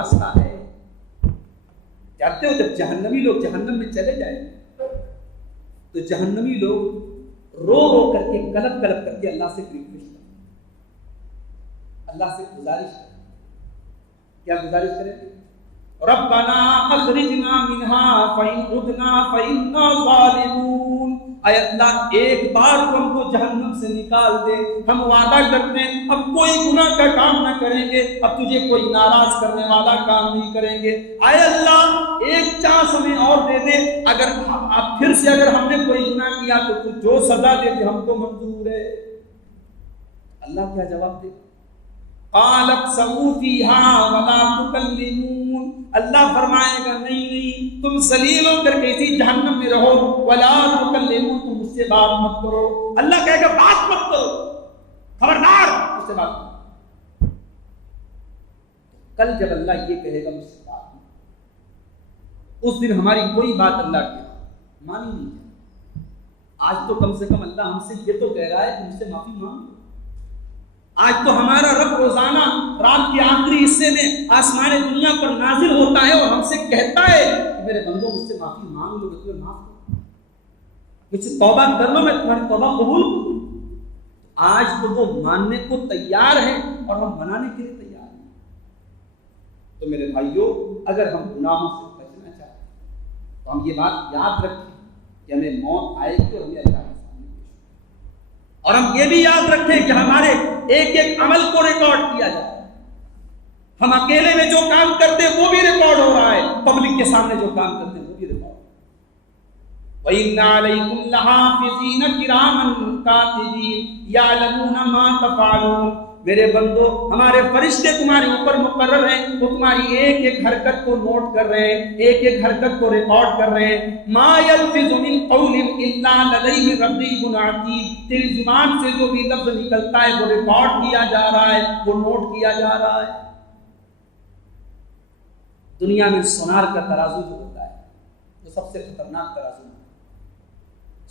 راستہ ہے. جانتے ہو جب جہنمی لوگ جہنم میں چلے جائیں تو جہنمی لوگ رو رو کر کے کلپ کلپ کر کے اللہ سے ریکویسٹ کریں, اللہ سے گزارش کریں. کیا گزارش کریں گے؟ ربنا اخرجنا منها فإن عدنا فإنا ظالمون. اے اللہ ایک بار تو ہم کو جہنم سے نکال دے, ہم وعدہ کرتے ہیں اب کوئی گناہ کا کام نہ کریں گے, اب تجھے کوئی ناراض کرنے والا کام نہیں کریں گے. اے اللہ ایک چانس ہمیں اور دے دے, اگر اب پھر سے اگر ہم نے کوئی گناہ کیا تو تو جو سزا دے دے ہم کو منظور ہے. اللہ کیا جواب دے؟ قالت سووا فيها ولا تكلمون. اللہ فرمائے گا نہیں نہیں تم ذلیل ہو کر کے اسی جہنم میں رہو, ولا تكلمون تم مجھ سے بات مت کرو. اللہ کہے گا بات مت کرو, خبردار مجھ سے بات کرو. کل جب اللہ یہ کہے گا مجھ سے بات مت, اس دن ہماری کوئی بات اللہ کی مانی نہیں جائے. آج تو کم سے کم اللہ ہم سے یہ تو کہہ رہا ہے کہ مجھ سے معافی مانگو. آج تو ہمارا رب روزانہ رات کے آخری حصے میں آسمان دنیا پر نازل ہوتا ہے اور ہم سے کہتا ہے کہ میرے بندوں مجھ سے معافی مانگ لو, میں تمہیں معاف کروں, مجھ سے توبہ کر لو, میں تمہاری توبہ قبول کروں. آج تو وہ ماننے کو تیار ہے اور ہم منانے کے لیے تیار ہیں. تو میرے بھائیوں اگر ہم گناہوں سے بچنا چاہتے ہیں تو ہم یہ بات یاد رکھیں کہ ہمیں موت آئے گی اور ہمیں اللہ کے سامنے پیش ہوگی. اور ہم یہ بھی یاد رکھیں کہ ہمارے ایک ایک عمل کو ریکارڈ کیا جائے. ہم اکیلے میں جو کام کرتے ہیں وہ بھی ریکارڈ ہو رہا ہے, پبلک کے سامنے جو کام کرتے ہیں وہ بھی ریکارڈ ہو رہا ہے. وَإِنَّ عَلَيْكُمْ لَحَافِظِينَ كِرَامًا كَاتِبِينَ يَعْلَمُونَ مَا تَفْعَلُونَ. میرے بندو ہمارے فرشتے تمہارے اوپر مقرر ہیں, وہ تمہاری ایک ایک حرکت کو نوٹ کر رہے ہیں, ایک ایک حرکت کو ریکارڈ کر رہے ہیں. ما يلفظ من قول الا لديه رقیب عتید. تیری زبان سے جو بھی لفظ نکلتا ہے وہ ریکارڈ کیا جا رہا ہے, وہ نوٹ کیا جا رہا ہے. دنیا میں سونار کا ترازو جو ہوتا ہے وہ سب سے خطرناک ترازو ہے.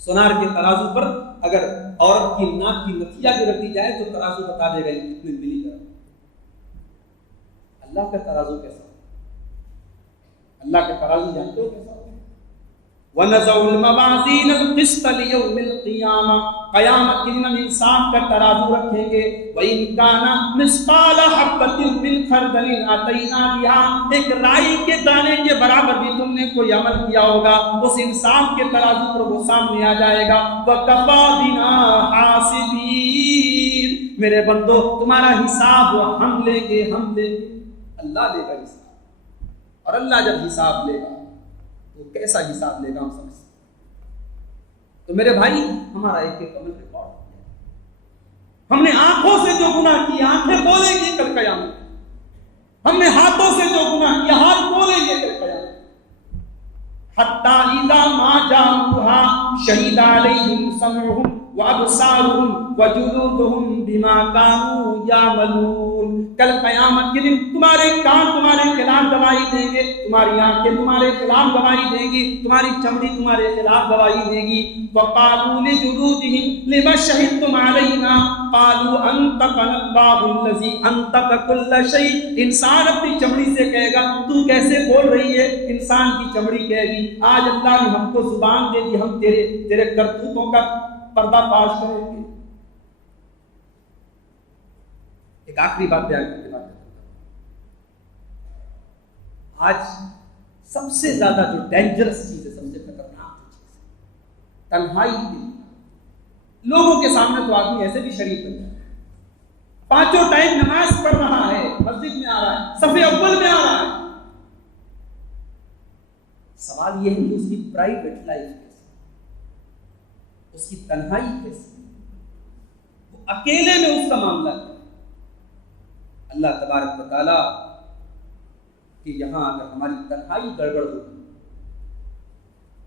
سونار کے ترازو پر اگر عورت کی ناک کی نتھیا بھی رکھ دی جائے تو ترازو بتا دے گا کتنے ملی گرام. اللہ کا ترازو کیسا ہوتا ہے؟ اللہ کا ترازو جانتے ہو کیسا ہوتا ہے؟ وَنَزَعُ الْمَوَازِينَ الْقِسْطَ لِيَوْمِ الْقِيَامَةِ. قیامت کے دن ہم انصاف کا ترازو رکھیں گے. وَإِنْ كَانَ مِثْقَالَ حَبَّةٍ مِّنْ خَرْدَلٍ أَتَيْنَا بِهَا. ایک رائی کے دانے کے برابر بھی تم نے کوئی عمل کیا ہوگا, اس انصاف کے ترازو پر وہ سامنے آ جائے گا. وَكَفَىٰ بِنَا حَاسِبِينَ. میرے بندو تمہارا حساب ہم لیں گے, ہم لیں گے. اللہ لے گا حساب, اور اللہ جب حساب لے گا تو کیسا حساب لے گا ہم سمجھ سکتے. تو میرے بھائی ہمارا ایک ایک عمل ریکارڈ کیا. ہم نے آنکھوں سے جو گناہ کیا آنکھیں بولیں گی کل قیامت. ہم نے ہاتھوں سے جو گناہ کیا ہاتھ بولیں گے کل قیامت. حتی اذا ما جاءوها شہید علیہم سمعہم وابصارہم وجلودہم بما کانوا یعملون. کل قیامت کے دن تمہارے کان تمہارے خلاف گواہی دیں گے, تمہاری آنکھیں تمہارے خلاف گواہی دیں گی, تمہاری چمڑی تمہارے خلاف گواہی دے گی. وقالوا لجلودہم لما شہدتم علینا قالوا انطقنا اللہ الذی انطق کل شیء. انسان اپنی چمڑی سے کہے گا تو کیسے بول رہی ہے, انسان کی چمڑی کہے گی آج اللہ نے ہم کو زبان دے دی, ہم تیرے کرتوتوں کا پردہ فاش کریں گے. ایک آخری بات بیان کر کے بات کرتا ہوں. آج سب سے زیادہ جو ڈینجرس چیز ہے, سب سے خطرناک چیز ہے تنہائی کی. لوگوں کے سامنے تو آدمی ایسے بھی شریف بن جاتا ہے, پانچوں ٹائم نماز پڑھ رہا ہے, مسجد میں آ رہا ہے, صف اول میں آ رہا ہے. سوال یہ ہے کہ اس کی پرائیویٹ لائف کیسی, اس کی تنہائی کیسی, وہ اکیلے میں اس کا معاملہ ہے. اللہ تبارک و تعالیٰ کہ یہاں اگر ہماری تنہائی گڑبڑ ہوگی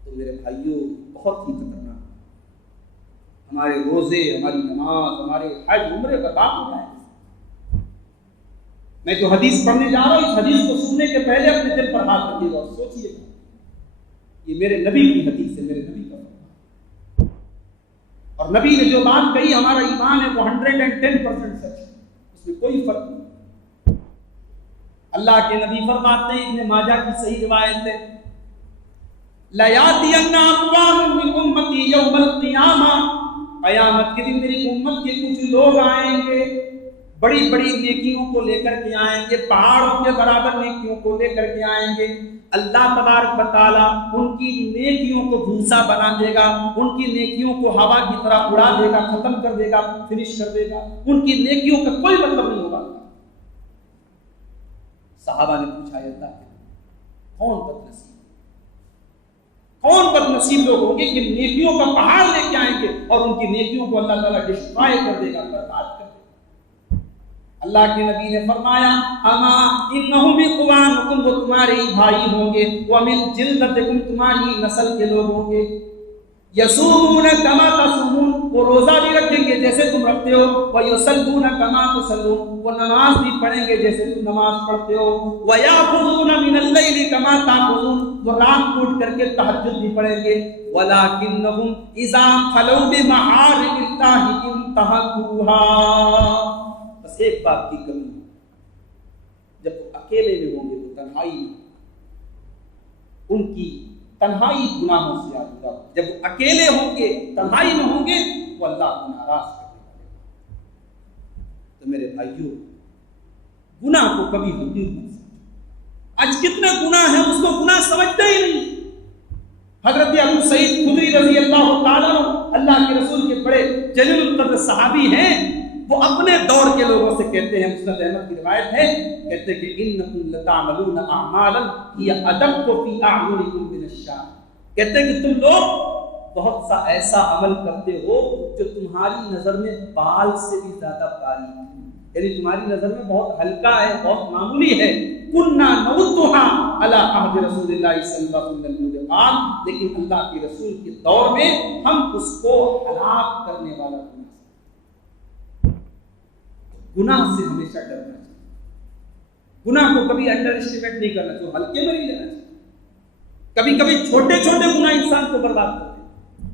تو میرے بھائیوں بہت ہی خطرناک. ہمارے روزے, ہماری نماز, ہمارے حج عمرے برباد ہو جائیں. میں جو حدیث پڑھنے جا رہا ہوں اس حدیث کو سننے کے پہلے اپنے دل پر ہاتھ رکھیے گا اور سوچیے گا یہ میرے نبی کی حدیث ہے, میرے نبی کا فرمان. اور نبی نے جو بات کہی ہمارا ایمان ہے وہ 110% سچ ہے, اس میں کوئی فرق نہیں. اللہ کے نبی فرماتے ہیں، ابن ماجہ کی صحیح روایت ہے، لَيَأْتِيَنَّ أَقْوَامٌ مِّنْ أُمَّتِي يَوْمَ الْقِيَامَةِ، قیامت کے دن میری امت کے کچھ لوگ آئیں گے، بڑی بڑی نیکیوں کو لے کر کے آئیں گے، پہاڑوں کے برابر نیکیوں کو لے کر کے آئیں گے۔ اللہ تبارک و تعالیٰ ان کی نیکیوں کو بھوسا بنا دے گا، ان کی نیکیوں کو ہوا کی طرح اڑا دے گا، ختم کر دے گا، فنش کر دے گا، ان کی نیکیوں کا کوئی مطلب نہیں ہوگا۔ صحابہ نے پوچھا، اللہ کون بد نصیب لوگ ہوں گے کہ نیکیوں کا پہاڑ لے کے آئیں گے اور ان کی نیکیوں کو اللہ تعالیٰ ڈسٹرائے کر دے گا، برباد کر دے گا۔ اللہ کے نبی نے فرمایا، اما انہم اخوانکم، وہ تمہارے بھائی ہوں گے، ومن جلدتکم، تمہاری نسل کے لوگ ہوں گے، یصومون کما تصومون، وہ روزہ بھی رکھیں گے جیسے تم رکھتے ہو، ویصلون کما تصلون، وہ نماز بھی پڑھیں گے جیسے تم نماز پڑھتے ہو، ویأخذون من اللیل کما تأخذون، وہ رات کو اٹھ کر کے تہجد بھی پڑھیں گے، ولکنہم اذا خلوا بمحارم اللہ انتہکوها۔ بس ایک بات کی کمی، جب وہ اکیلے میں ہوں گے تو تنہائی میں، ان کی تنہائی گناہوں سے آلودہ ہو، جب وہ اکیلے ہوں گے، تنہائی میں ہوں گے، وہ اللہ کو ناراض کرنے والے۔ تو میرے بھائیوں، گناہ کو کبھی حقیر مت سمجھو۔ آج کتنے گناہ ہیں اس کو گناہ سمجھتے ہی نہیں۔ حضرت ابو سعید خدری رضی اللہ تعالیٰ عنہ، اللہ کے رسول کے بڑے جلیل القدر صحابی ہیں، وہ اپنے دور کے لوگوں سے کہتے ہیں، مسند احمد کی روایت ہے، کہتے ہیں کہ انکم لتعملون اعمالا ہی ادق فی اعینکم من الشام، کہتے ہیں کہ تم لوگ بہت سا ایسا عمل کرتے ہو جو تمہاری نظر میں بال سے بھی زیادہ باریک ہے، یعنی تمہاری نظر میں بہت ہلکا ہے، بہت معمولی ہے۔ کننا نعدها علی عہد رسول اللہ صلی اللہ علیہ وسلم، لیکن اللہ کے رسول کے دور میں ہم اس کو ہلاک کرنے والا گناہ سے ہمیشہ ڈرنا چاہیے، گناہ کو کبھی انڈر اسٹیمیٹ نہیں کرنا چاہیے، ہلکے میں نہیں لینا چاہیے۔ کبھی کبھی چھوٹے چھوٹے گناہ انسان کو برباد کرتے ہیں،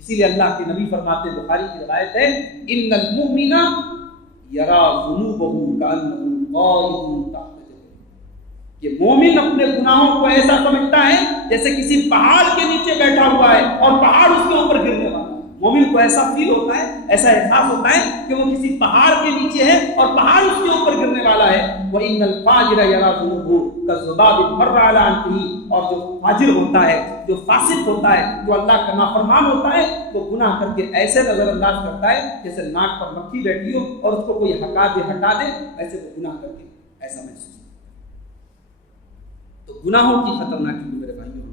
اسی لیے اللہ کے نبی فرماتے ہیں، بخاری کی روایت ہے، ان المؤمن یرا ذنوبہ کانہ قائم تحت جبل، کہ مومن اپنے گناہوں کو ایسا سمجھتا ہے جیسے کسی پہاڑ کے نیچے بیٹھا ہوا ہے اور پہاڑ اس کے اوپر گرنے والا ہے۔ مومن کو ایسا فیل ہوتا ہے، ایسا احساس ہوتا ہے کہ وہ کسی پہاڑ کے نیچے ہے اور پہاڑ اس کے اوپر گرنے والا ہے۔ وَإِنَّ الْفَاجِرَ يَرَى ذُنُوبَهُ كَالذُّبَابِ مَرَّ عَلَىٰ أَنفِهِ، اور جو فاجر ہوتا ہے، جو فاسق ہوتا ہے، جو اللہ کا نافرمان ہوتا ہے، وہ گناہ کر کے ایسے نظر انداز کرتا ہے جیسے ناک پر مکھی بیٹھی ہو اور اس کو کوئی ہٹا دے، ایسے وہ گناہ کر کے ایسا محسوس ہوتا ہے۔ تو گناہوں کی خطرناکی کو میرے بھائیوں نے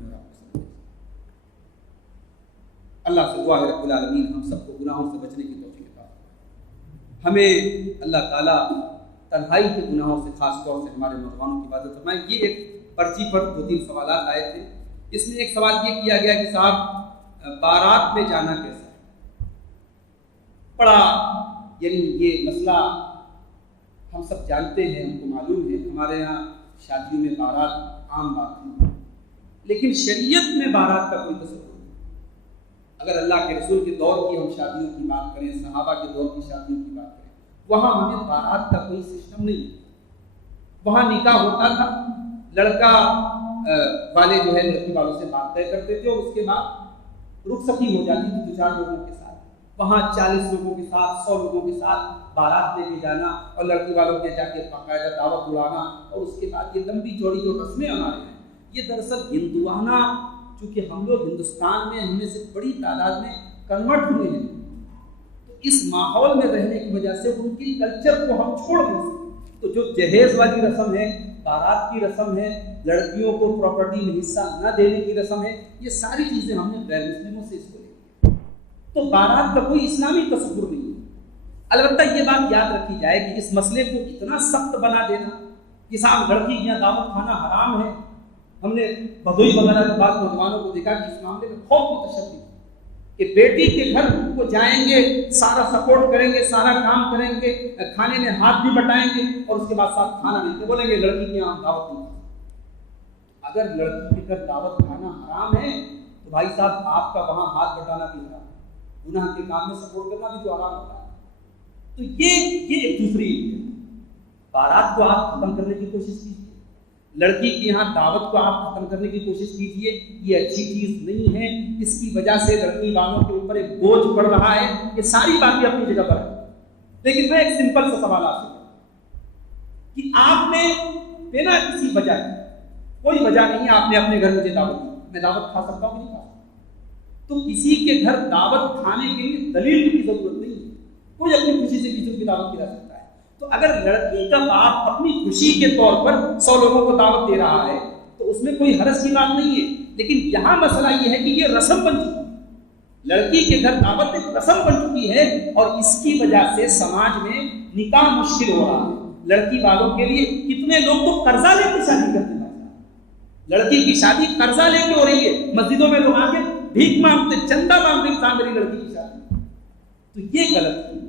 اللہ سے دعا ہے رب العالمین ہم سب کو گناہوں سے بچنے کی توفیق عطا فرمائے۔ ہمیں اللہ تعالیٰ تنہائی کے گناہوں سے، خاص طور سے ہمارے نوجوانوں کی حفاظت فرمائے۔ یہ ایک پرچی پر 2-3 سوالات آئے تھے، اس میں ایک سوال یہ کیا گیا کہ صاحب بارات میں جانا کیسا ہے؟ بڑا یعنی یہ مسئلہ ہم سب جانتے ہیں، ہم کو معلوم ہے، ہمارے یہاں شادیوں میں بارات عام بات ہے، لیکن شریعت میں بارات کا کوئی تصور نہیں۔ اگر اللہ کے رسول کے دور کی ہم شادیوں کی بات کریں، صحابہ کے دور کی شادیوں کی بات کریں، وہاں ہمیں بارات کا کوئی سسٹم نہیں۔ وہاں نکاح ہوتا تھا، لڑکا والے جو ہے لڑکی والوں سے بات طے کرتے تھے اور اس کے بعد رخصتی ہو جاتی تھی 2-4 لوگوں کے ساتھ، وہاں 40 لوگوں کے ساتھ، 100 لوگوں کے ساتھ بارات لے کے جانا اور لڑکی والوں کے جا کے باقاعدہ دعوت اڑانا، اور اس کے بعد یہ لمبی چوڑی جو رسمیں ہمارے ہیں، یہ دراصل ہندوانہ، چونکہ ہم لوگ ہندوستان میں ہم میں سے بڑی تعداد میں کنورٹ ہوئے ہیں، تو اس ماحول میں رہنے کی وجہ سے ان کی کلچر کو ہم چھوڑ نہیں سکتے۔ تو جو جہیز والی رسم ہے، بارات کی رسم ہے، لڑکیوں کو پراپرٹی میں حصہ نہ دینے کی رسم ہے، یہ ساری چیزیں ہم نے غیر مسلموں سے اس کو لے۔ تو بارات کا کوئی اسلامی تصور نہیں ہے۔ البتہ یہ بات یاد رکھی جائے کہ اس مسئلے کو اتنا سخت بنا دینا کہ صاحب لڑکی کی دعوت کھانا حرام ہے، ہم نے بدوئی وغیرہ کے بعد نوجوانوں کو دیکھا کہ اس معاملے میں خوف و تشدد کہ بیٹی کے گھر کو جائیں گے، سارا سپورٹ کریں گے، سارا کام کریں گے، کھانے میں ہاتھ بھی بٹائیں گے، اور اس کے بعد ساتھ کھانا نہیں تو بولیں گے لڑکی کے یہاں دعوت نہیں۔ اگر لڑکی کے گھر دعوت کھانا حرام ہے تو بھائی صاحب آپ کا وہاں ہاتھ بٹانا بھی حرام ہے، گناہ کے کام میں سپورٹ کرنا بھی تو حرام ہوتا ہے۔ تو یہ ایک دوسری بارات کو آپ ختم کرنے کی کوشش کیجیے، لڑکی کے یہاں دعوت کو آپ ختم کرنے کی کوشش کیجیے، یہ اچھی چیز نہیں ہے، اس کی وجہ سے لڑکی والوں کے اوپر ایک بوجھ پڑ رہا ہے، یہ ساری باتیں اپنی جگہ پر ہیں۔ لیکن میں ایک سمپل سا سوال آپ سے کروں کہ آپ نے بنا کسی وجہ کی، کوئی وجہ نہیں، آپ نے اپنے گھر مجھے دعوت دی، میں دعوت کھا سکتا ہوں کہ نہیں کھا سکتا؟ تو کسی کے گھر دعوت کھانے کے لیے دلیل کی ضرورت نہیں ہے، کوئی اپنی خوشی سے کسی کی دعوت کھلا سکتا ہے۔ تو اگر لڑکی کا باپ اپنی خوشی کے طور پر 100 لوگوں کو دعوت دے رہا ہے تو اس میں کوئی حرج کی بات نہیں ہے، لیکن یہاں مسئلہ یہ ہے کہ یہ رسم بن چکی ہے، لڑکی کے گھر دعوت ایک رسم بن چکی ہے، اور اس کی وجہ سے سماج میں نکاح مشکل ہو رہا ہے۔ لڑکی والوں کے لیے کتنے لوگ تو قرضہ لے کے شادی کرتے ہیں، لڑکی کی شادی قرضہ لے کے ہو رہی ہے، مسجدوں میں لوگ آ کے بھیک مانگتے، چندہ مانگتے انسان میری لڑکی کی شادی، تو یہ غلط ہے۔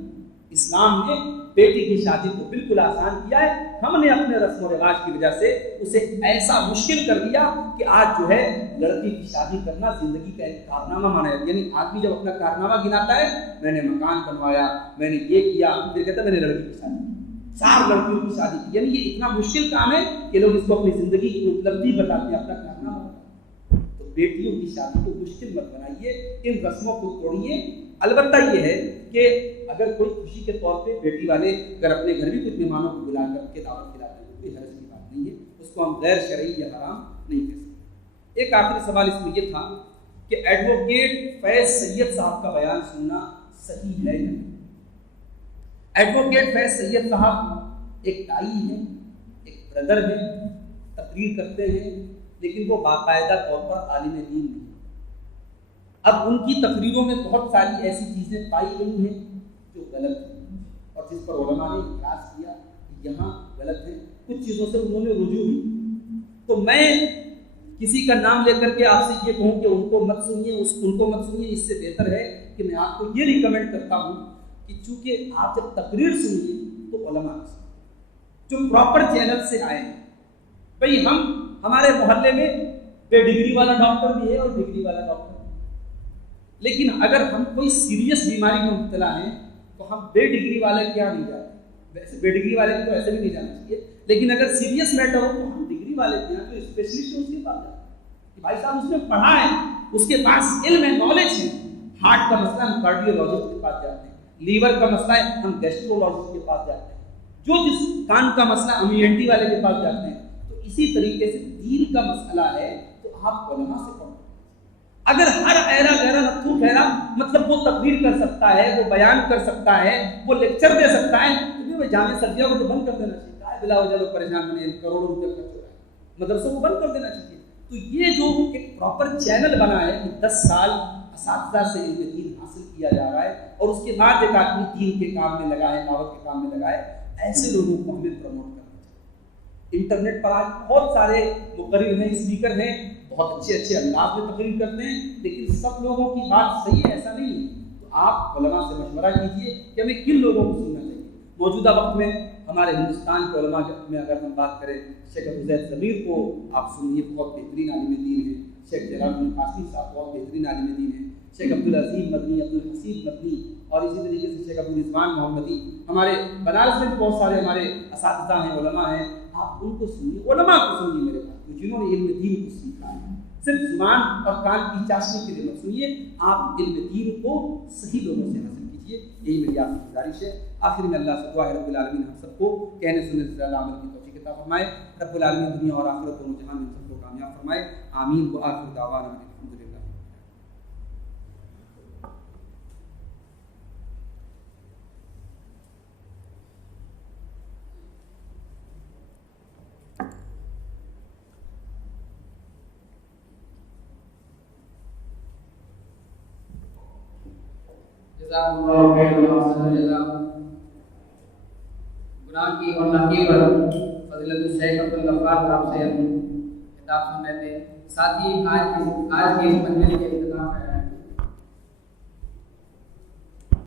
اسلام نے بیٹی کی شادی کو بالکل آسان کیا ہے، ہم نے اپنے رسم و رواج کی وجہ سے اسے ایسا مشکل کر دیا کہ آج جو ہے لڑکی کی شادی کرنا زندگی کا ایک کارنامہ مانا ہے۔ یعنی آدمی جب اپنا کارنامہ گناتا ہے، میں نے مکان بنوایا، میں نے یہ کیا، پھر کہتا ہے میں نے لڑکی کی شادی کی، 4 لڑکیوں کی شادی کی، یعنی یہ اتنا مشکل کام ہے کہ لوگ اس کو اپنی زندگی کی اپلبدھی بتاتے ہیں، اپنا کارنامہ۔ تو بیٹیوں کی شادی کو مشکل مت بنائیے، ان رسموں کو توڑیے۔ البتہ یہ ہے کہ اگر کوئی خوشی کے طور پہ بیٹی والے اگر اپنے گھر بھی کچھ مہمانوں کو بلا کر کے دعوت کھلاتے ہیں، کوئی حرج کی بات نہیں ہے، اس کو ہم غیر شرعی یا حرام نہیں کہہ سکتے۔ ایک آخری سوال اس میں یہ تھا کہ ایڈوکیٹ فیض سید صاحب کا بیان سننا صحیح ہے یا نہیں؟ ایڈوکیٹ فیض سید صاحب ایک دائی ہیں، ایک بردر ہیں، تقریر کرتے ہیں، لیکن وہ باقاعدہ طور پر عالم دین نہیں۔ اب ان کی تقریروں میں بہت ساری ایسی چیزیں پائی گئی ہیں جو غلط ہیں، اور جس پر علماء نے اعتراض کیا کہ یہاں غلط ہے، کچھ چیزوں سے انہوں نے رجوع کی۔ تو میں کسی کا نام لے کر کے آپ سے یہ کہوں کہ ان کو مت سنیے، ان کو مت سنیے، اس سے بہتر ہے کہ میں آپ کو یہ ریکمینڈ کرتا ہوں کہ چونکہ آپ جب تقریر سنیے تو علماء جو پراپر چینل سے آئے ہیں۔ بھئی ہمارے محلے میں بے ڈگری والا ڈاکٹر بھی ہے اور ڈگری والا ڈاکٹر، لیکن اگر ہم کوئی سیریس بیماری میں مبتلا ہیں تو ہم بے ڈگری والے کیا نہیں جاتے، ویسے بے ڈگری والے کو ایسے بھی نہیں جانا چاہیے، لیکن اگر سیریس میٹر ہو تو ہم ڈگری والے کے یہاں جو اسپیشلسٹ ہے اس کے پاس جاتے ہیں کہ بھائی صاحب اس نے پڑھا ہے، اس کے پاس علم ہے، نالج ہے۔ ہارٹ کا مسئلہ ہم کارڈیولوجسٹ کے پاس جاتے ہیں، لیور کا مسئلہ ہے ہم گیسٹرولوجسٹ کے پاس جاتے ہیں، جو جس کان کا مسئلہ ہم ENT والے کے پاس جاتے ہیں۔ تو اسی طریقے سے دین کا مسئلہ ہے تو آپ علماء سے پڑھو۔ اگر ہر ایرا غیرہ نتھو خیرہ مطلب وہ تقریر کر سکتا ہے، وہ بیان کر سکتا ہے، وہ لیکچر دے سکتا ہے، تو وہ جامع سرجیہ کو تو بند کر دینا چاہیے، ہے بلا وجہ لوگ پریشان بنے، کروڑوں روپے خرچ ہو رہا ہے، مدرسوں کو بند کر دینا چاہیے۔ تو یہ جو ایک پراپر چینل بنا ہے کہ 10 سال اساتذہ سے علم دین حاصل کیا جا رہا ہے اور اس کے بعد ایک آدمی دین کے کام میں لگا ہے، دعوت کے کام میں لگا ہے، ایسے لوگوں کو ہمیں پروموٹ کرنا چاہیے۔ انٹرنیٹ پر آج بہت سارے مقرر ہیں، اسپیکر ہیں، بہت اچھے انداز میں تقریر کرتے ہیں، لیکن سب لوگوں کی بات صحیح ہے ایسا نہیں ہے۔ تو آپ علماء سے مشورہ کیجیے کہ ہمیں کن لوگوں کو سننا چاہیے۔ موجودہ وقت میں ہمارے ہندوستان کے علماء میں اگر ہم بات کریں، شیخ ابو زید ضمیر کو آپ سنیے، بہت بہترین عالم دین ہے۔ شیخ جلال الدین قاسمی صاحب بہت بہترین عالم دین ہے۔ شیخ عبدالعظیم مدنی، عبدالحسین مدنی، اور اسی طریقے سے شیخ ابورضوان محمدی، ہمارے بنارس میں بہت سارے ہمارے اساتذہ ہیں، علماء ہیں، آپ ان کو سنیے، علماء کو سنیے میرے پاس، جنہوں نے علم دین کو سیکھا ہے۔ صرف زبان اور کان کی چاشنی کے لیے مت سنیے، آپ علم دین کو صحیح لوگوں سے حاصل کیجیے، یہی میری آپ کی گزارش ہے۔ آخر میں اللہ سے دعا ہے رب العالمین ہم سب کو کہنے سننے سے زیادہ عمل کی توفیق عطا فرمائے، رب العالمین دنیا اور آخرت دونوں جہان میں ہم سب کو کامیاب فرمائے، آمین۔ وآخر دعوانا الحمد للہ۔ گناہ کی اور ناکی پر فضیلت الشیخ عبدالغفار صاحب سے خطاب سن رہے تھے۔ ساتھ ہی آج کی اس مجلس کے اختتام